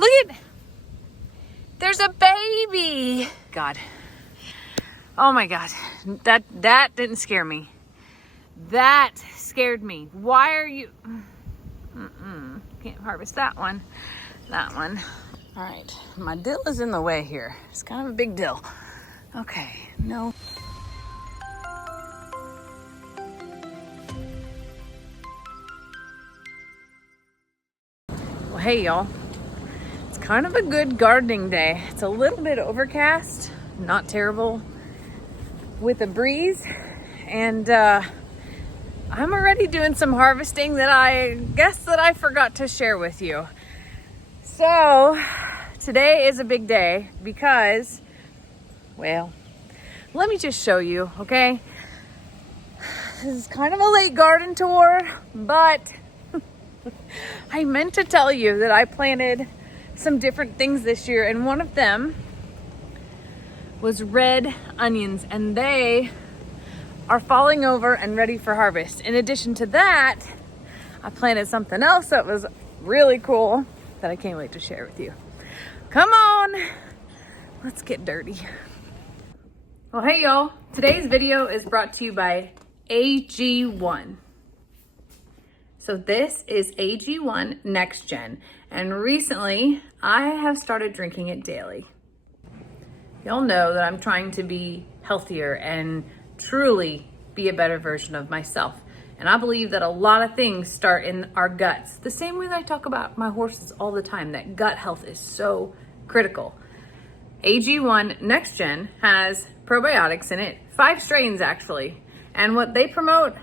Look at, there's a baby. God. Oh my God. That didn't scare me. That scared me. Why are you? Can't harvest that one. That one. All right. My dill is in the way here. It's kind of a big dill. Okay. No. Well, hey y'all. It's kind of a good gardening day. It's a little bit overcast, not terrible, with a breeze, and I'm already doing some harvesting that I guess that I forgot to share with you. So today is a big day because, well, let me just show you, okay? This is kind of a late garden tour, but I meant to tell you that I planted some different things this year, and one of them was red onions, and they are falling over and ready for harvest. In addition to that, I planted something else that was really cool that I can't wait to share with you. Come on, let's get dirty. Well, hey y'all, today's video is brought to you by AG1. So this is AG1 Next Gen, and recently I have started drinking it daily. Y'all know that I'm trying to be healthier and truly be a better version of myself. And I believe that a lot of things start in our guts. The same way that I talk about my horses all the time, that gut health is so critical. AG1 Next Gen has probiotics in it, 5 strains actually. And what they promote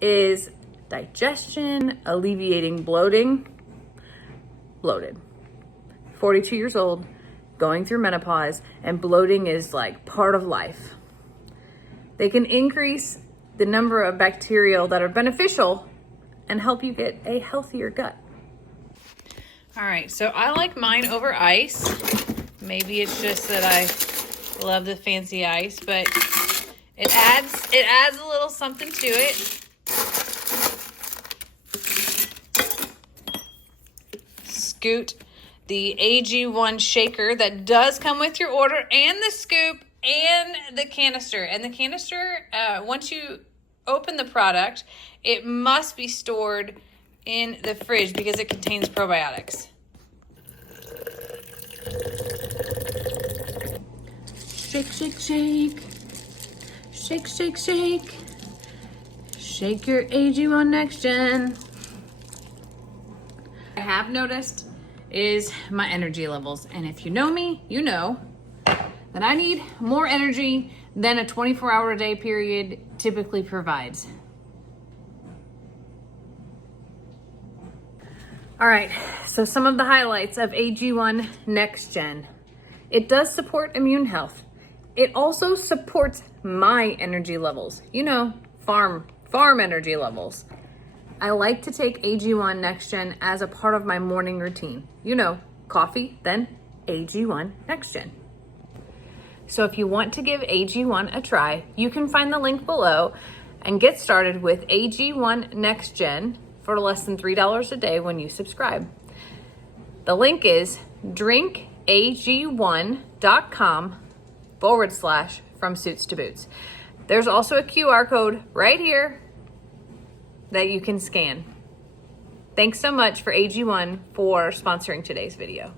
is digestion, alleviating bloating. Bloated. 42 years old, going through menopause, and bloating is like part of life. They can increase the number of bacteria that are beneficial and help you get a healthier gut. All right, so I like mine over ice. Maybe it's just that I love the fancy ice, but it adds a little something to it. Scoot the AG1 shaker that does come with your order, and the scoop and the canister. And the canister, once you open the product, it must be stored in the fridge because it contains probiotics. Shake, shake, shake. Shake, shake, shake. Shake your AG1 Next Gen. I have noticed is my energy levels. And if you know me, you know that I need more energy than a 24-hour-a-day period typically provides. All right, so some of the highlights of AG1 Next Gen. It does support immune health. It also supports my energy levels. You know, farm energy levels. I like to take AG1 Next Gen as a part of my morning routine. You know, coffee, then AG1 Next Gen. So if you want to give AG1 a try, you can find the link below and get started with AG1 Next Gen for less than $3 a day when you subscribe. The link is drinkag1.com/from suits to boots. There's also a QR code right here that you can scan. Thanks so much for AG1 for sponsoring today's video.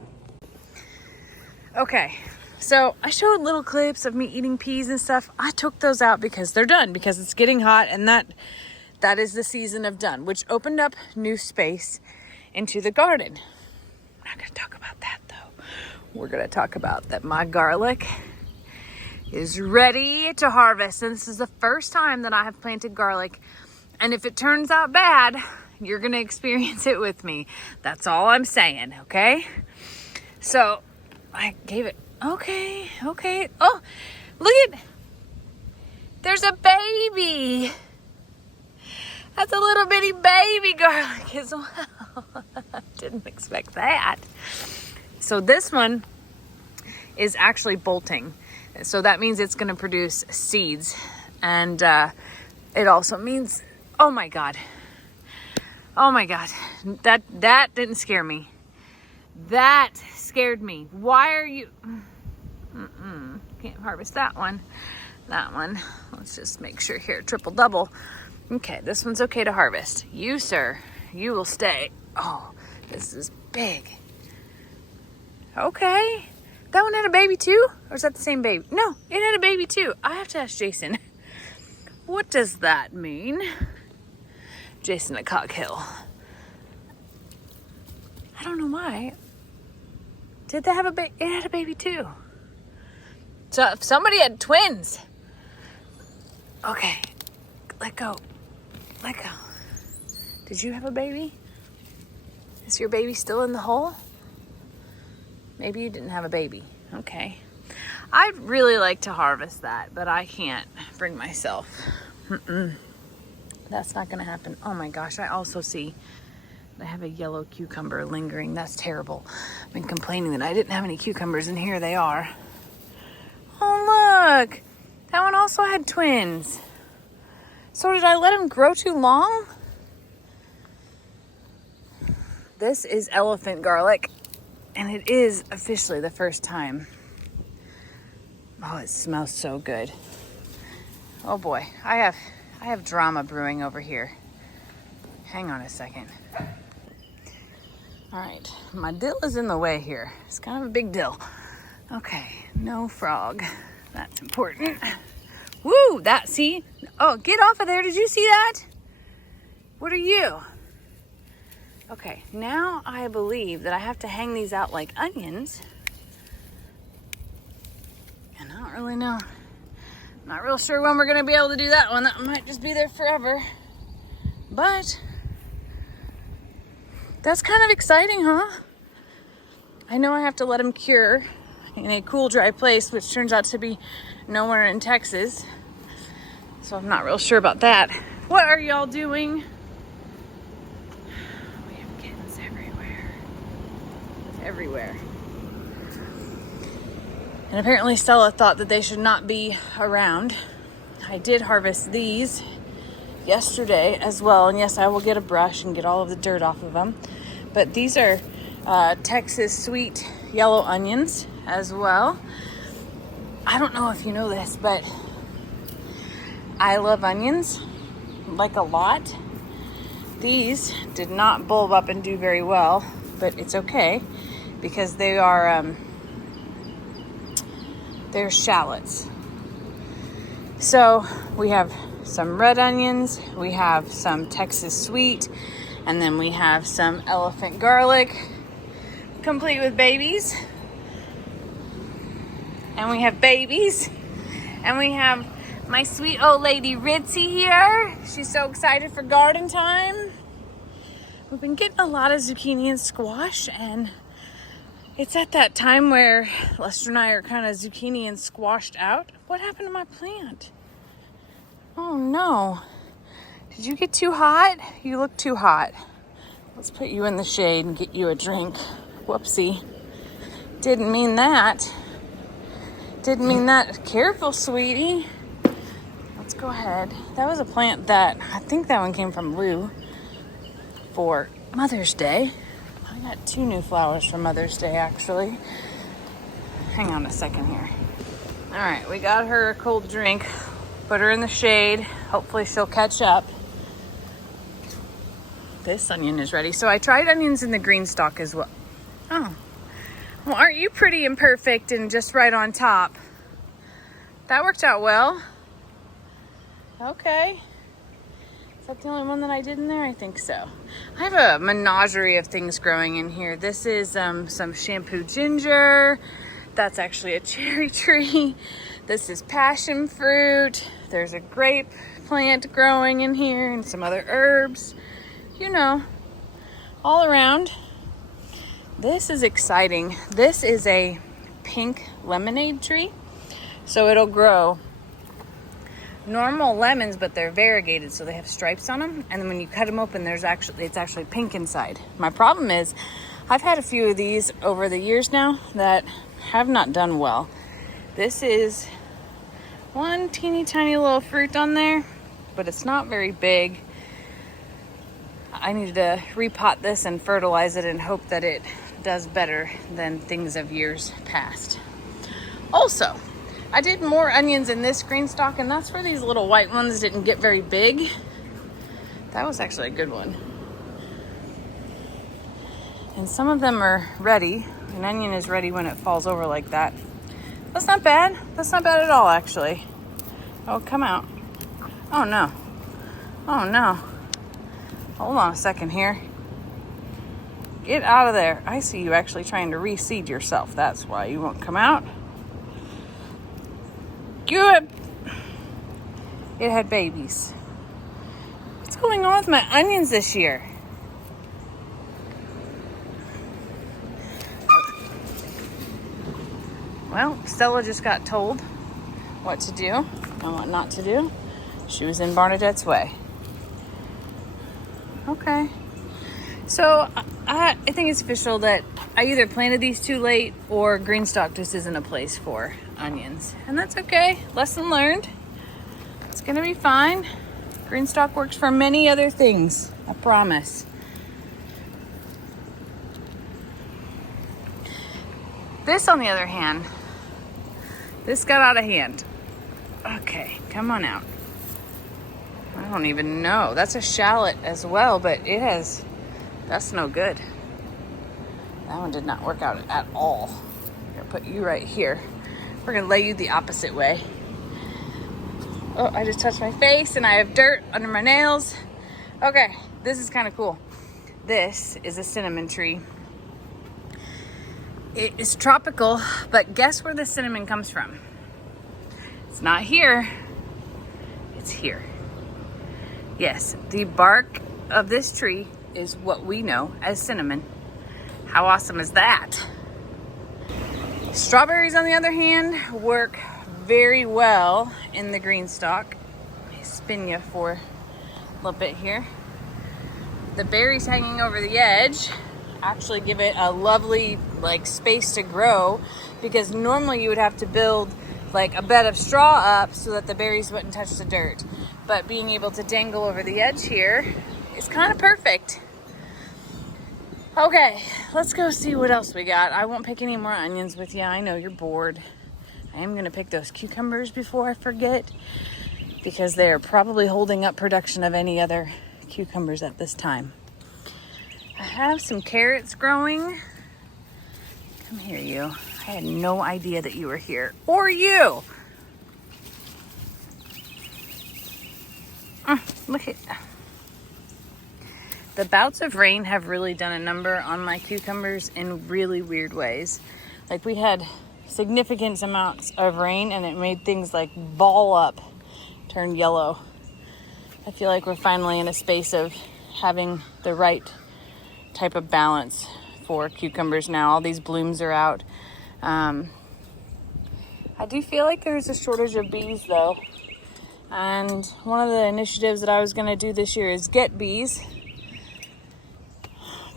Okay, so I showed little clips of me eating peas and stuff. I took those out because they're done, because it's getting hot, and that is the season of done, which opened up new space into the garden. I'm not gonna talk about that though. We're gonna talk about that my garlic is ready to harvest. And this is the first time that I have planted garlic. And if it turns out bad, you're gonna experience it with me. That's all I'm saying, okay? So I gave it, okay. Oh, look at, there's a baby. That's a little bitty baby garlic as well. Didn't expect that. So this one is actually bolting. So that means it's gonna produce seeds. And it also means, oh my God, that didn't scare me. That scared me. Why are you... Can't harvest that one. That one. Let's just make sure here. Triple double. Okay, this one's okay to harvest. You, sir, you will stay. Oh, this is big. Okay. That one had a baby too? Or is that the same baby? No, it had a baby too. I have to ask Jason. What does that mean? Jason at Cockhill. I don't know why. Did they have a baby? It had a baby too. So if somebody had twins. Okay, let go. Let go. Did you have a baby? Is your baby still in the hole? Maybe you didn't have a baby. Okay. I'd really like to harvest that, but I can't bring myself. That's not gonna happen. Oh my gosh, I also see I have a yellow cucumber lingering. That's terrible. I've been complaining that I didn't have any cucumbers, and here they are. Oh look, that one also had twins. So did I let them grow too long? This is elephant garlic, and it is officially the first time. Oh, it smells so good. Oh boy, I have drama brewing over here. Hang on a second. All right, my dill is in the way here. It's kind of a big dill. Okay, no frog. That's important. Woo, see? Oh, get off of there. Did you see that? What are you? Okay, now I believe that I have to hang these out like onions. And I don't really know. I'm not real sure when we're gonna be able to do that one. That might just be there forever. But that's kind of exciting, huh? I know I have to let them cure in a cool, dry place, which turns out to be nowhere in Texas. So I'm not real sure about that. What are y'all doing? We have kittens everywhere. Everywhere. And apparently Stella thought that they should not be around. I did harvest these yesterday as well. And yes, I will get a brush and get all of the dirt off of them. But these are Texas sweet yellow onions as well. I don't know if you know this, but I love onions, like a lot. These did not bulb up and do very well, but it's okay because they are they're shallots. So we have some red onions, we have some Texas sweet, and then we have some elephant garlic, complete with babies. And we have babies. And we have my sweet old lady Ritzy here. She's so excited for garden time. We've been getting a lot of zucchini and squash, and it's at that time where Lester and I are kind of zucchini and squashed out. What happened to my plant? Oh no. Did you get too hot? You look too hot. Let's put you in the shade and get you a drink. Whoopsie. Didn't mean that. Didn't mean that. Careful, sweetie. Let's go ahead. That was a plant that, I think that one came from Lou for Mother's Day. I got 2 new flowers for Mother's Day, actually. Hang on a second here. All right, we got her a cold drink. Put her in the shade. Hopefully she'll catch up. This onion is ready. So I tried onions in the green stalk as well. Oh. Well, aren't you pretty and perfect and just right on top? That worked out well. Okay. Is that the only one that I did in there? I think so. I have a menagerie of things growing in here. This is some shampoo ginger. That's actually a cherry tree. This is passion fruit. There's a grape plant growing in here and some other herbs. You know, all around. This is exciting. This is a pink lemonade tree. So it'll grow normal lemons, but they're variegated, so they have stripes on them. And then when you cut them open, it's actually pink inside. My problem is I've had a few of these over the years now that have not done well. This is one teeny tiny little fruit on there, but it's not very big. I need to repot this and fertilize it and hope that it does better than things of years past. Also, I did more onions in this green stalk, and that's where these little white ones didn't get very big. That was actually a good one. And some of them are ready. An onion is ready when it falls over like that. That's not bad. That's not bad at all, actually. Oh, come out. Oh, no. Oh, no. Hold on a second here. Get out of there. I see you actually trying to reseed yourself. That's why you won't come out. Good. It had babies. What's going on with my onions this year? Well, Stella just got told what to do and what not to do. She was in Barnadette's way. Okay. So I think it's official that I either planted these too late or greenstock just isn't a place for onions. And that's okay. Lesson learned. It's going to be fine. Greenstock works for many other things. I promise. This, on the other hand, this got out of hand. Okay, come on out. I don't even know. That's a shallot as well, but that's no good. That one did not work out at all. I'm gonna put you right here. We're gonna lay you the opposite way. Oh, I just touched my face and I have dirt under my nails. Okay, this is kind of cool. This is a cinnamon tree. It is tropical, but guess where the cinnamon comes from? It's not here, it's here. Yes, the bark of this tree is what we know as cinnamon. How awesome is that? Strawberries, on the other hand, work very well in the green stalk. Let me spin you for a little bit here. The berries hanging over the edge actually give it a lovely space to grow, because normally you would have to build a bed of straw up so that the berries wouldn't touch the dirt. But being able to dangle over the edge here is kind of perfect. Okay, let's go see what else we got. I won't pick any more onions with you. I know you're bored. I am gonna pick those cucumbers before I forget, because they are probably holding up production of any other cucumbers at this time. I have some carrots growing. Come here, you. I had no idea that you were here. Or you. Look at that. The bouts of rain have really done a number on my cucumbers in really weird ways. We had significant amounts of rain and it made things ball up, turn yellow. I feel like we're finally in a space of having the right type of balance for cucumbers now. All these blooms are out. I do feel like there's a shortage of bees though. And one of the initiatives that I was going to do this year is get bees.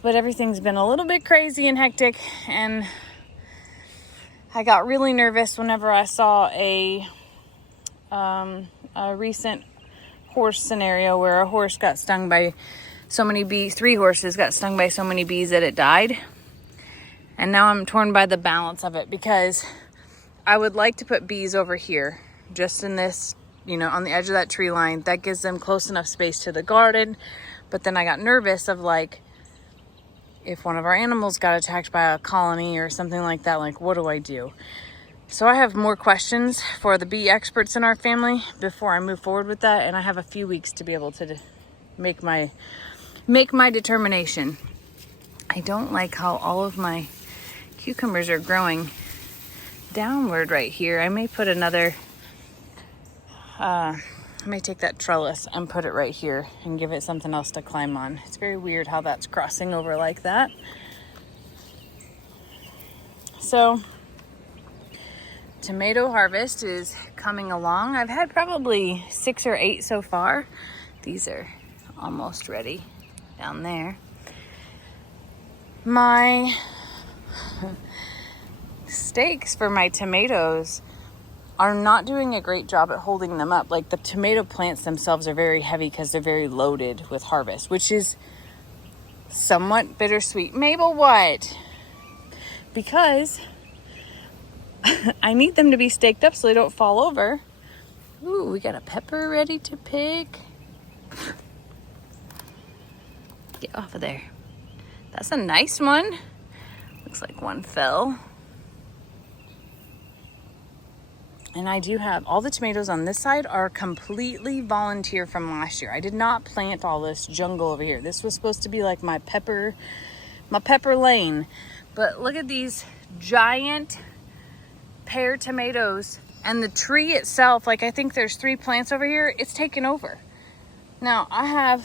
But everything's been a little bit crazy and hectic, and I got really nervous whenever I saw a recent horse scenario where a horse got stung by so many bees. 3 horses got stung by so many bees that it died. And now I'm torn by the balance of it, because I would like to put bees over here, just in this, on the edge of that tree line. That gives them close enough space to the garden. But then I got nervous of if one of our animals got attacked by a colony or something like that, what do I do? So I have more questions for the bee experts in our family before I move forward with that. And I have a few weeks to be able to make my determination. I don't like how all of my cucumbers are growing downward right here. I may put another, I may take that trellis and put it right here and give it something else to climb on. It's very weird how that's crossing over like that. So, tomato harvest is coming along. I've had probably 6 or 8 so far. These are almost ready down there. My stakes for my tomatoes are not doing a great job at holding them up. The tomato plants themselves are very heavy because they're very loaded with harvest, which is somewhat bittersweet. Mabel, what? because I need them to be staked up so they don't fall over. Ooh, we got a pepper ready to pick. Get off of there. That's a nice one. Looks like one fell. And I do have all the tomatoes on this side are completely volunteer from last year. I did not plant all this jungle over here. This was supposed to be like my pepper lane. But look at these giant pear tomatoes, and the tree itself, like I think there's 3 plants over here, it's taken over. Now I have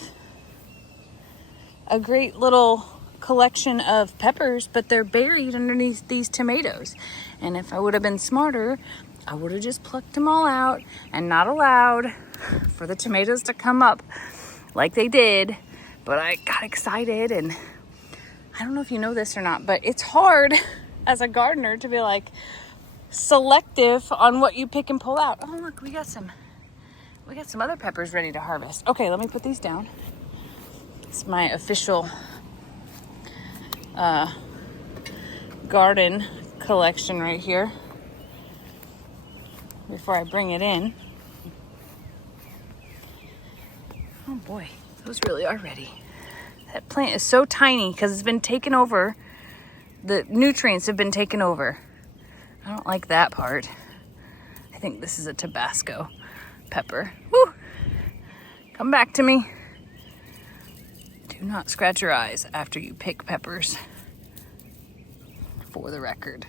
a great little collection of peppers, but they're buried underneath these tomatoes. And if I would have been smarter, I would have just plucked them all out and not allowed for the tomatoes to come up like they did. But I got excited, and I don't know if you know this or not, but it's hard as a gardener to be like selective on what you pick and pull out. Oh, look, we got some other peppers ready to harvest. Okay, let me put these down. It's my official garden collection right here before I bring it in. Oh boy, those really are ready. That plant is so tiny because it's been taken over. The nutrients have been taken over. I don't like that part. I think this is a Tabasco pepper. Woo! Come back to me. Do not scratch your eyes after you pick peppers, for the record.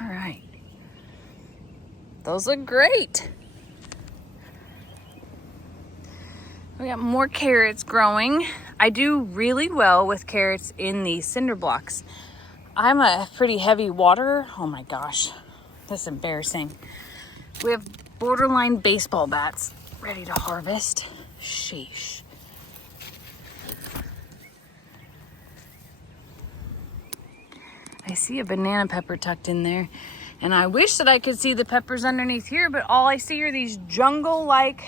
All right. Those look great. We got more carrots growing. I do really well with carrots in these cinder blocks. I'm a pretty heavy waterer. Oh my gosh, that's embarrassing. We have borderline baseball bats ready to harvest. Sheesh. I see a banana pepper tucked in there, and I wish that I could see the peppers underneath here, but all I see are these jungle-like.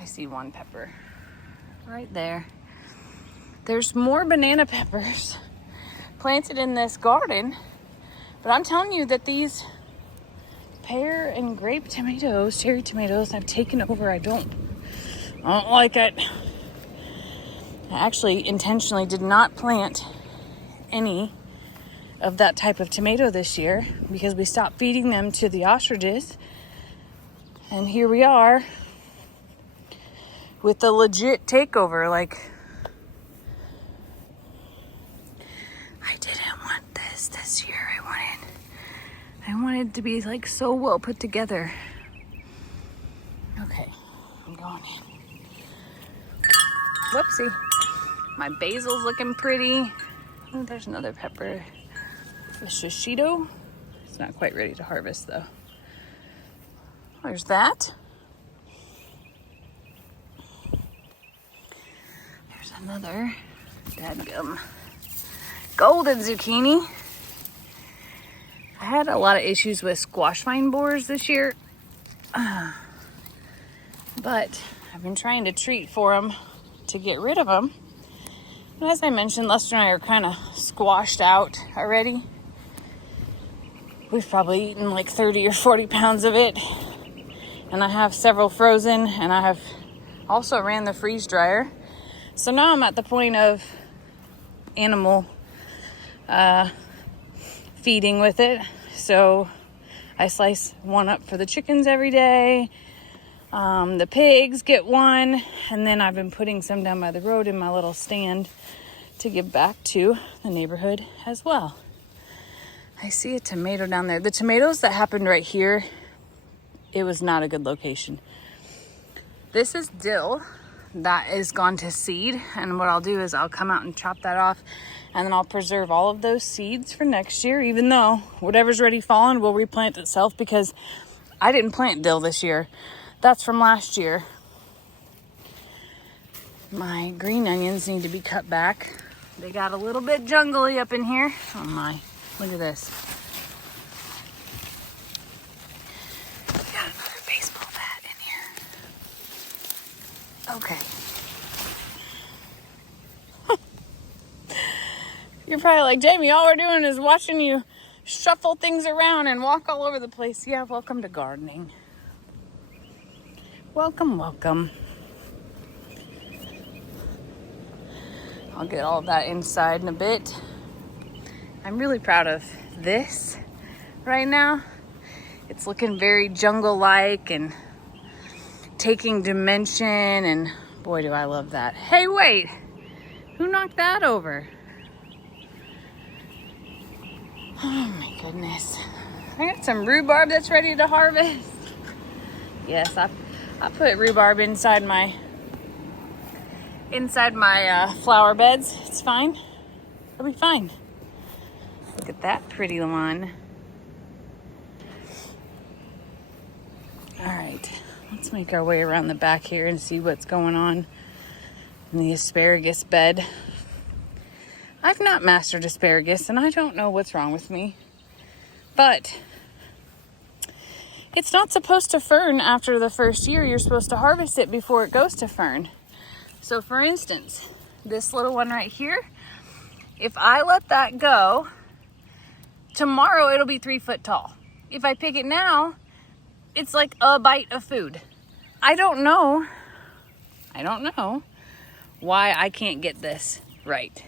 I see one pepper right there. There's more banana peppers planted in this garden, but I'm telling you that these pear and grape tomatoes, cherry tomatoes, have taken over. I don't like it. I actually intentionally did not plant any of that type of tomato this year because we stopped feeding them to the ostriches, and here we are with the legit takeover. Like, I didn't want this year. I wanted it to be like so well put together. Okay, I'm going in. Whoopsie. My basil's looking pretty. Oh, there's another pepper. The shishito. It's not quite ready to harvest though. There's that. There's another dadgum golden zucchini. I had a lot of issues with squash vine borers this year, but I've been trying to treat for them to get rid of them. And as I mentioned, Lester and I are kind of squashed out already. We've probably eaten like 30 or 40 pounds of it, and I have several frozen, and I have also ran the freeze dryer. So now I'm at the point of animal feeding with it. So I slice one up for the chickens every day. The pigs get one, and then I've been putting some down by the road in my little stand to give back to the neighborhood as well. I see a tomato down there. The tomatoes that happened right here, it was not a good location. This is dill that is gone to seed, and what I'll do is I'll come out and chop that off, and then I'll preserve all of those seeds for next year, even though whatever's already fallen will replant itself, because I didn't plant dill this year. That's from last year. My green onions need to be cut back. They got a little bit jungly up in here. Oh my, look at this. We got another baseball bat in here. Okay. You're probably like, Jamie, all we're doing is watching you shuffle things around and walk all over the place. Yeah, welcome to gardening. Welcome, welcome. I'll get all of that inside in a bit. I'm really proud of this right now. It's looking very jungle-like and taking dimension, and boy, do I love that. Hey, wait, who knocked that over? Oh my goodness. I got some rhubarb that's ready to harvest. Yes, I put rhubarb inside my flower beds. It's fine. It'll be fine. Look at that pretty lawn. All right, let's make our way around the back here and see what's going on in the asparagus bed. I've not mastered asparagus, and I don't know what's wrong with me, but it's not supposed to fern after the first year. You're supposed to harvest it before it goes to fern. So for instance, this little one right here, if I let that go, tomorrow it'll be 3 foot tall. If I pick it now, it's like a bite of food. I don't know why I can't get this right.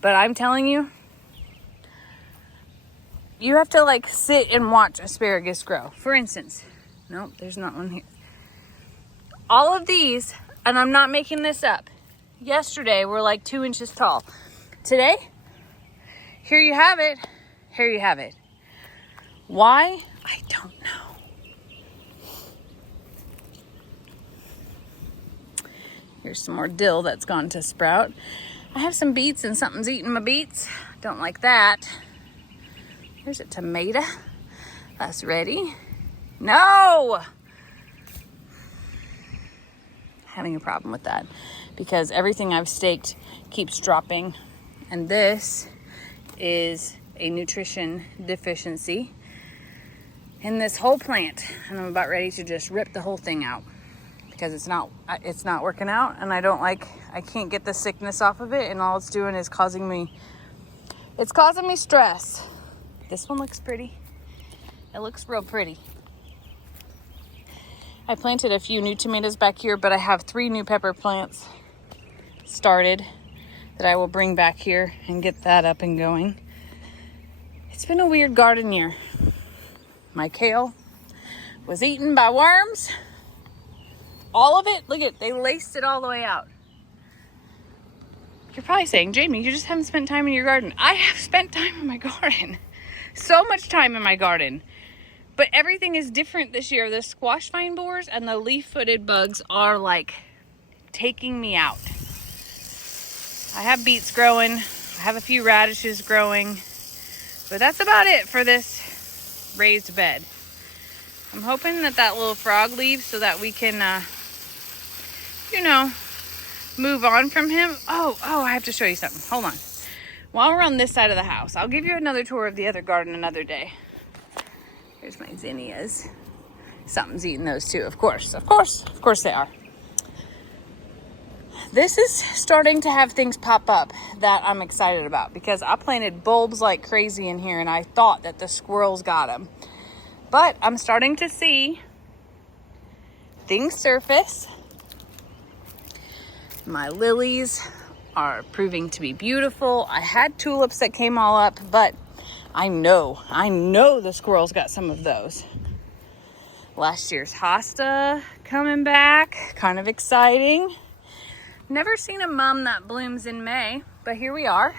But I'm telling you, you have to like sit and watch asparagus grow. For instance, nope, there's not one here. All of these, and I'm not making this up, yesterday were like 2 inches tall. Today, here you have it. Here you have it. Why? I don't know. Here's some more dill that's gone to sprout. I have some beets and something's eating my beets. Don't like that. Here's a tomato. That's ready. No! Having a problem with that because everything I've staked keeps dropping. And this is a nutrition deficiency in this whole plant. And I'm about ready to just rip the whole thing out because it's not working out, and I can't get the sickness off of it, and all it's doing is causing me stress. This one looks pretty. It looks real pretty. I planted a few new tomatoes back here, but I have 3 new pepper plants started that I will bring back here and get that up and going. It's been a weird garden year. My kale was eaten by worms. All of it, look at, they laced it all the way out. You're probably saying, Jamie, you just haven't spent time in your garden. I have spent time in my garden. So much time in my garden. But everything is different this year. The squash vine borers and the leaf-footed bugs are like taking me out. I have beets growing. I have a few radishes growing. But that's about it for this raised bed. I'm hoping that little frog leaves so that we can, move on from him. Oh, I have to show you something. Hold on. While we're on this side of the house, I'll give you another tour of the other garden another day. Here's my zinnias. Something's eating those too, of course they are. This is starting to have things pop up that I'm excited about because I planted bulbs like crazy in here and I thought that the squirrels got them. But I'm starting to see things surface. My lilies are proving to be beautiful. I had tulips that came all up, but I know the squirrels got some of those. Last year's hosta coming back, kind of exciting. Never seen a mum that blooms in May, but here we are.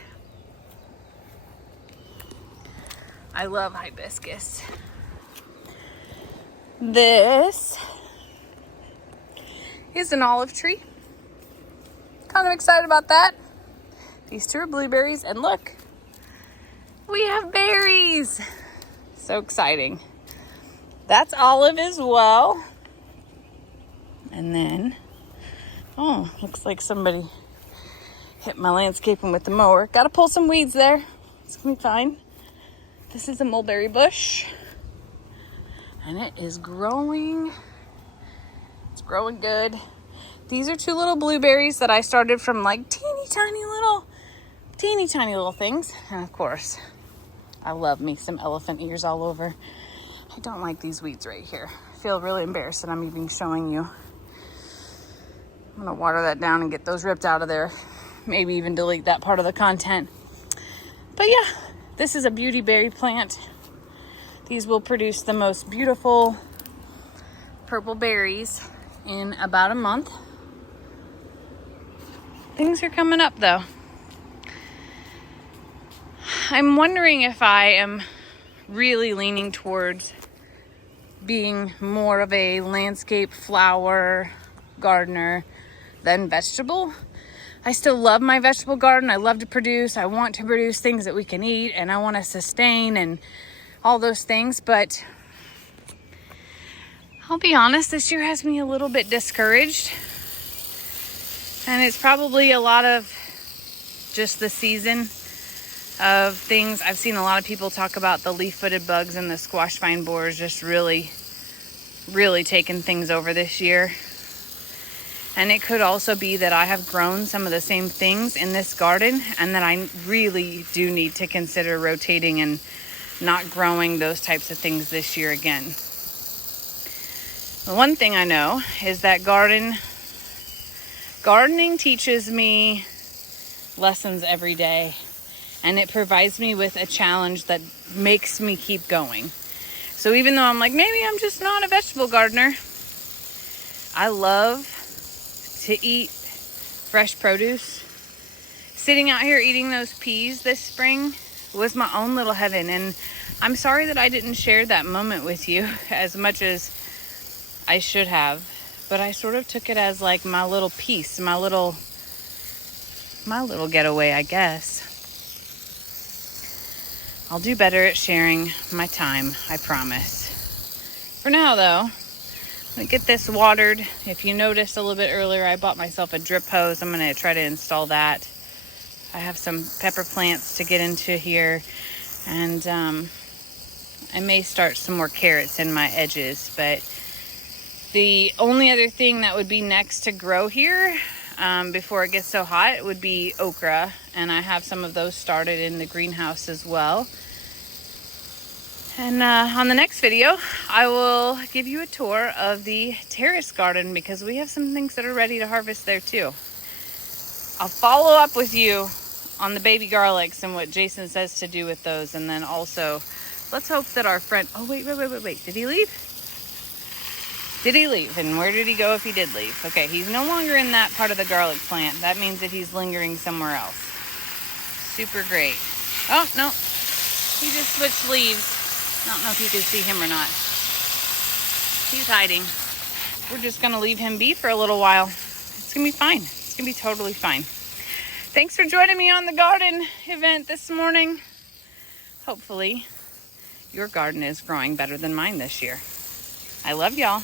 I love hibiscus. This is an olive tree. Kind of excited about that. These 2 are blueberries, and look, we have berries. So exciting. That's olive as well. And then, looks like somebody hit my landscaping with the mower. Got to pull some weeds there. It's gonna be fine. This is a mulberry bush. And it is growing. It's growing good. These are 2 little blueberries that I started from like teeny tiny little Teeny tiny little things. And of course, I love me some elephant ears all over. I don't like these weeds right here. I feel really embarrassed that I'm even showing you. I'm gonna water that down and get those ripped out of there. Maybe even delete that part of the content. But yeah, this is a beauty berry plant. These will produce the most beautiful purple berries in about a month. Things are coming up though. I'm wondering if I am really leaning towards being more of a landscape flower gardener than vegetable. I still love my vegetable garden. I love to produce. I want to produce things that we can eat, and I want to sustain and all those things. But I'll be honest, this year has me a little bit discouraged. And it's probably a lot of just the season of things. I've seen a lot of people talk about the leaf-footed bugs and the squash vine borers just really taking things over this year. And it could also be that I have grown some of the same things in this garden and that I really do need to consider rotating and not growing those types of things this year again. The one thing I know is that gardening teaches me lessons every day, and it provides me with a challenge that makes me keep going. So even though I'm like, maybe I'm just not a vegetable gardener, I love to eat fresh produce. Sitting out here eating those peas this spring was my own little heaven, and I'm sorry that I didn't share that moment with you as much as I should have, but I sort of took it as like my little piece, my little getaway, I guess. I'll do better at sharing my time, I promise. For now though, I'm gonna get this watered. If you noticed a little bit earlier, I bought myself a drip hose. I'm gonna try to install that. I have some pepper plants to get into here, and I may start some more carrots in my edges. But the only other thing that would be next to grow here before it gets so hot would be okra, and I have some of those started in the greenhouse as well. And on the next video, I will give you a tour of the terrace garden because we have some things that are ready to harvest there too. I'll follow up with you on the baby garlics and what Jason says to do with those. And then also, let's hope that our friend... Oh, wait. Did he leave? Did he leave? And where did he go if he did leave? Okay, he's no longer in that part of the garlic plant. That means that he's lingering somewhere else. Super great. Oh, no. He just switched leaves. I don't know if you can see him or not. He's hiding. We're just going to leave him be for a little while. It's going to be fine. It's going to be totally fine. Thanks for joining me on the garden event this morning. Hopefully, your garden is growing better than mine this year. I love y'all.